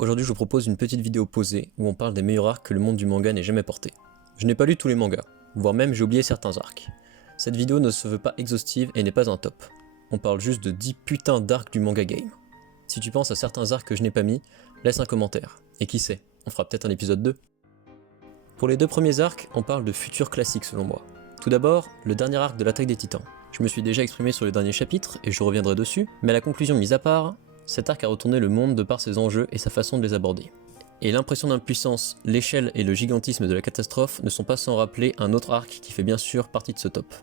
Aujourd'hui je vous propose une petite vidéo posée où on parle des meilleurs arcs que le monde du manga n'ait jamais porté. Je n'ai pas lu tous les mangas, voire même j'ai oublié certains arcs. Cette vidéo ne se veut pas exhaustive et n'est pas un top. On parle juste de 10 putains d'arcs du manga game. Si tu penses à certains arcs que je n'ai pas mis, laisse un commentaire. Et qui sait, on fera peut-être un épisode 2. Pour les deux premiers arcs, on parle de futurs classiques selon moi. Tout d'abord, le dernier arc de l'attaque des titans. Je me suis déjà exprimé sur le dernier chapitre et je reviendrai dessus, mais la conclusion mise à part, cet arc a retourné le monde de par ses enjeux et sa façon de les aborder. Et l'impression d'impuissance, l'échelle et le gigantisme de la catastrophe ne sont pas sans rappeler un autre arc qui fait bien sûr partie de ce top.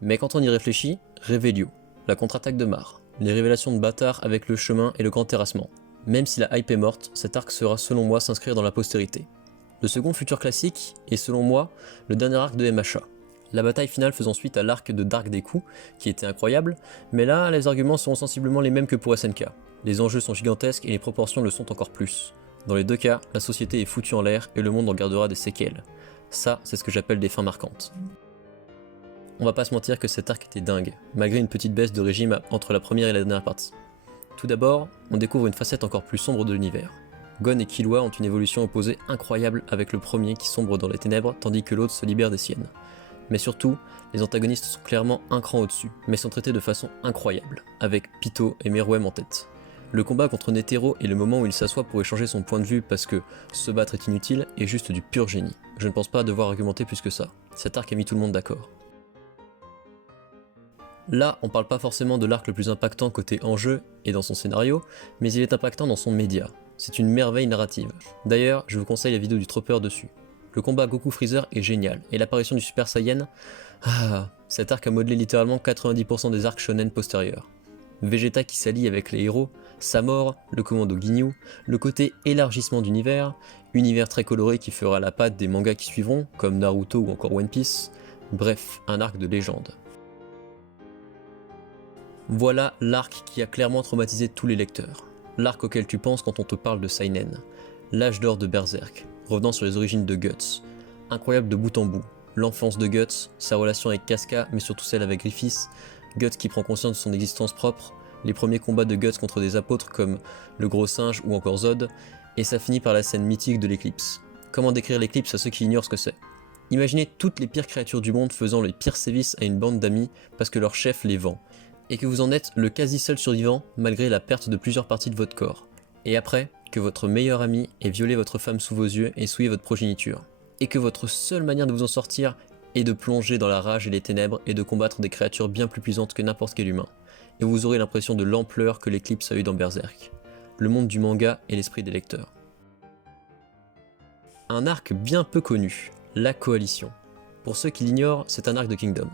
Mais quand on y réfléchit, Revelio, la contre-attaque de Mar, les révélations de Bâtard avec le chemin et le grand terrassement. Même si la hype est morte, cet arc sera selon moi s'inscrire dans la postérité. Le second futur classique est selon moi le dernier arc de MHA. La bataille finale faisant suite à l'arc de Dark Deku, qui était incroyable, mais là les arguments seront sensiblement les mêmes que pour SNK. Les enjeux sont gigantesques et les proportions le sont encore plus. Dans les deux cas, la société est foutue en l'air et le monde en gardera des séquelles. Ça, c'est ce que j'appelle des fins marquantes. On va pas se mentir que cet arc était dingue, malgré une petite baisse de régime entre la première et la dernière partie. Tout d'abord, on découvre une facette encore plus sombre de l'univers. Gon et Killua ont une évolution opposée incroyable avec le premier qui sombre dans les ténèbres tandis que l'autre se libère des siennes. Mais surtout, les antagonistes sont clairement un cran au-dessus, mais sont traités de façon incroyable, avec Pitou et Meruem en tête. Le combat contre Netero et le moment où il s'assoit pour échanger son point de vue parce que se battre est inutile est juste du pur génie. Je ne pense pas devoir argumenter plus que ça. Cet arc a mis tout le monde d'accord. Là, on parle pas forcément de l'arc le plus impactant côté enjeu et dans son scénario, mais il est impactant dans son média. C'est une merveille narrative. D'ailleurs, je vous conseille la vidéo du Tropper dessus. Le combat Goku-Freezer est génial, et l'apparition du Super Saiyan... cet arc a modelé littéralement 90% des arcs shonen postérieurs. Vegeta qui s'allie avec les héros, sa mort, le commando Ginyu, le côté élargissement d'univers, univers très coloré qui fera la patte des mangas qui suivront, comme Naruto ou encore One Piece, bref, un arc de légende. Voilà l'arc qui a clairement traumatisé tous les lecteurs. L'arc auquel tu penses quand on te parle de Seinen, l'âge d'or de Berserk, revenant sur les origines de Guts. Incroyable de bout en bout, l'enfance de Guts, sa relation avec Casca, mais surtout celle avec Griffiths, Guts qui prend conscience de son existence propre, les premiers combats de Guts contre des apôtres comme le gros singe ou encore Zod, et ça finit par la scène mythique de l'éclipse. Comment décrire l'éclipse à ceux qui ignorent ce que c'est? Imaginez toutes les pires créatures du monde faisant les pires sévices à une bande d'amis parce que leur chef les vend, et que vous en êtes le quasi seul survivant malgré la perte de plusieurs parties de votre corps. Et après, que votre meilleur ami ait violé votre femme sous vos yeux et souillé votre progéniture. Et que votre seule manière de vous en sortir est de plonger dans la rage et les ténèbres et de combattre des créatures bien plus puissantes que n'importe quel humain. Et vous aurez l'impression de l'ampleur que l'éclipse a eu dans Berserk. Le monde du manga et l'esprit des lecteurs. Un arc bien peu connu, la Coalition. Pour ceux qui l'ignorent, c'est un arc de Kingdom.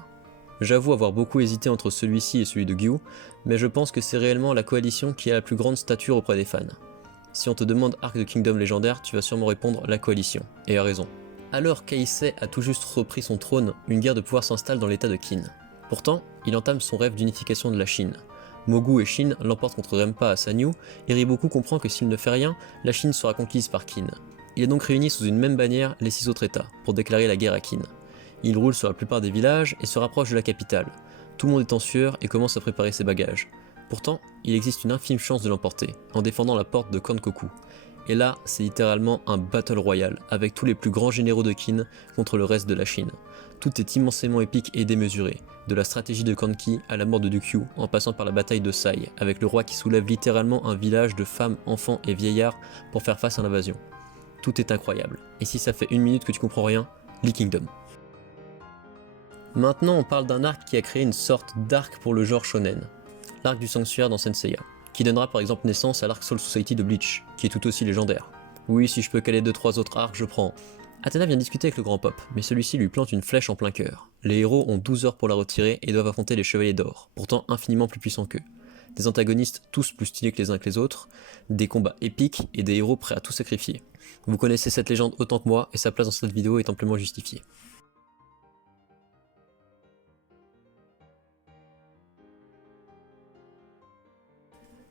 J'avoue avoir beaucoup hésité entre celui-ci et celui de Gyu, mais je pense que c'est réellement la Coalition qui a la plus grande stature auprès des fans. Si on te demande arc de Kingdom légendaire, tu vas sûrement répondre la Coalition, et à raison. Alors qu'Aisei a tout juste repris son trône, une guerre de pouvoir s'installe dans l'état de Qin. Pourtant, il entame son rêve d'unification de la Chine. Mogu et Shin l'emportent contre Rempa à Sanyu, et Riboku comprend que s'il ne fait rien, la Chine sera conquise par Qin. Il a donc réuni sous une même bannière les 6 autres états, pour déclarer la guerre à Qin. Il roule sur la plupart des villages et se rapproche de la capitale. Tout le monde est en sueur et commence à préparer ses bagages. Pourtant, il existe une infime chance de l'emporter, en défendant la porte de Kankoku. Et là, c'est littéralement un battle royal, avec tous les plus grands généraux de Qin contre le reste de la Chine. Tout est immensément épique et démesuré, de la stratégie de Kanki à la mort de Dukyu, en passant par la bataille de Sai, avec le roi qui soulève littéralement un village de femmes, enfants et vieillards pour faire face à l'invasion. Tout est incroyable, et si ça fait 1 minute que tu comprends rien, lis Kingdom. Maintenant on parle d'un arc qui a créé une sorte d'arc pour le genre shonen, l'arc du sanctuaire dans Senseiya, qui donnera par exemple naissance à l'arc Soul Society de Bleach, qui est tout aussi légendaire. Oui, si je peux caler 2-3 autres arcs, je prends. Athéna vient discuter avec le grand Pop, mais celui-ci lui plante une flèche en plein cœur. Les héros ont 12 heures pour la retirer et doivent affronter les chevaliers d'or, pourtant infiniment plus puissants qu'eux. Des antagonistes tous plus stylés que les uns que les autres, des combats épiques et des héros prêts à tout sacrifier. Vous connaissez cette légende autant que moi et sa place dans cette vidéo est amplement justifiée.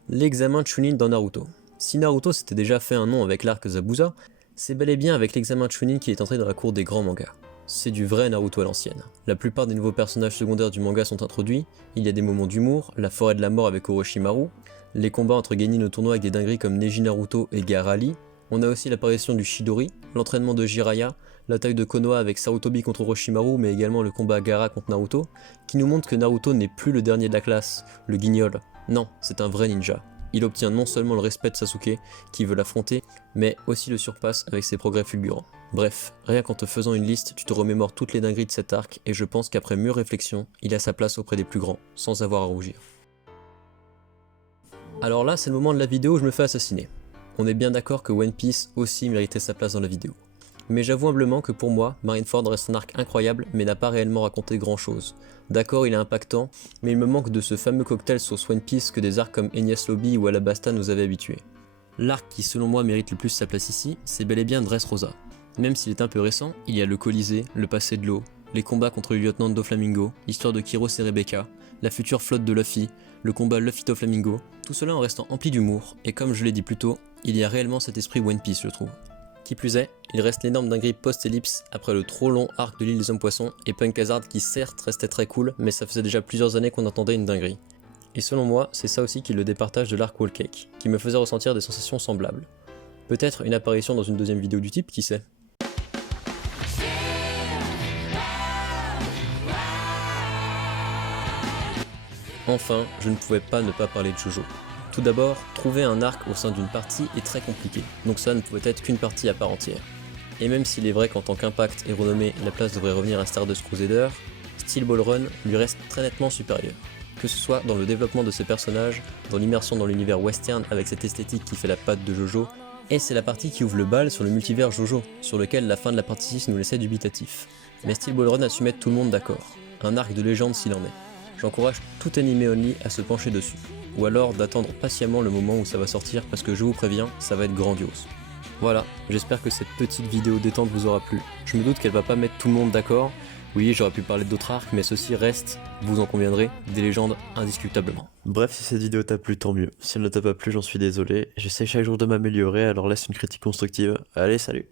L'examen Chunin dans Naruto. Si Naruto s'était déjà fait un nom avec l'arc Zabuza, c'est bel et bien avec l'examen Chunin qu'il est entré dans la cour des grands mangas. C'est du vrai Naruto à l'ancienne. La plupart des nouveaux personnages secondaires du manga sont introduits, il y a des moments d'humour, la forêt de la mort avec Orochimaru, les combats entre Genin au tournoi avec des dingueries comme Neji Naruto et Garali. On a aussi l'apparition du Chidori, l'entraînement de Jiraiya, l'attaque de Konoha avec Sarutobi contre Orochimaru, mais également le combat Gaara contre Naruto, qui nous montre que Naruto n'est plus le dernier de la classe, le guignol. Non, c'est un vrai ninja. Il obtient non seulement le respect de Sasuke, qui veut l'affronter, mais aussi le surpasse avec ses progrès fulgurants. Bref, rien qu'en te faisant une liste, tu te remémores toutes les dingueries de cet arc, et je pense qu'après mûre réflexion, il a sa place auprès des plus grands, sans avoir à rougir. Alors là, c'est le moment de la vidéo où je me fais assassiner. On est bien d'accord que One Piece aussi méritait sa place dans la vidéo. Mais j'avoue humblement que pour moi, Marineford reste un arc incroyable mais n'a pas réellement raconté grand chose. D'accord, il est impactant, mais il me manque de ce fameux cocktail sauce One Piece que des arcs comme Enies Lobby ou Alabasta nous avaient habitués. L'arc qui selon moi mérite le plus sa place ici, c'est bel et bien Dressrosa. Même s'il est un peu récent, il y a le Colisée, le passé de l'eau, les combats contre le lieutenant Doflamingo, l'histoire de Kiros et Rebecca, la future flotte de Luffy, le combat Luffy-Doflamingo, tout cela en restant empli d'humour, et comme je l'ai dit plus tôt, il y a réellement cet esprit One Piece je trouve. Qui plus est, il reste l'énorme dinguerie post-ellipse après le trop long arc de l'île des hommes poissons et Punk Hazard qui certes restait très cool, mais ça faisait déjà plusieurs années qu'on entendait une dinguerie. Et selon moi, c'est ça aussi qui le départage de l'arc Whole Cake, qui me faisait ressentir des sensations semblables. Peut-être une apparition dans une deuxième vidéo du type, qui sait. Enfin, je ne pouvais pas ne pas parler de Jojo. Tout d'abord, trouver un arc au sein d'une partie est très compliqué, donc ça ne pouvait être qu'une partie à part entière. Et même s'il est vrai qu'en tant qu'impact et renommé, la place devrait revenir à Stardust Crusader, Steel Ball Run lui reste très nettement supérieur. Que ce soit dans le développement de ses personnages, dans l'immersion dans l'univers western avec cette esthétique qui fait la patte de Jojo, et c'est la partie qui ouvre le bal sur le multivers Jojo, sur lequel la fin de la partie 6 nous laissait dubitatif. Mais Steel Ball Run a su mettre tout le monde d'accord, un arc de légende s'il en est. J'encourage tout anime only à se pencher dessus, ou alors d'attendre patiemment le moment où ça va sortir parce que je vous préviens, ça va être grandiose. Voilà, j'espère que cette petite vidéo détente vous aura plu. Je me doute qu'elle va pas mettre tout le monde d'accord. Oui, j'aurais pu parler d'autres arcs, mais ceci reste, vous en conviendrez, des légendes indiscutablement. Bref, si cette vidéo t'a plu, tant mieux. Si elle ne t'a pas plu, j'en suis désolé. J'essaie chaque jour de m'améliorer, alors laisse une critique constructive. Allez, salut!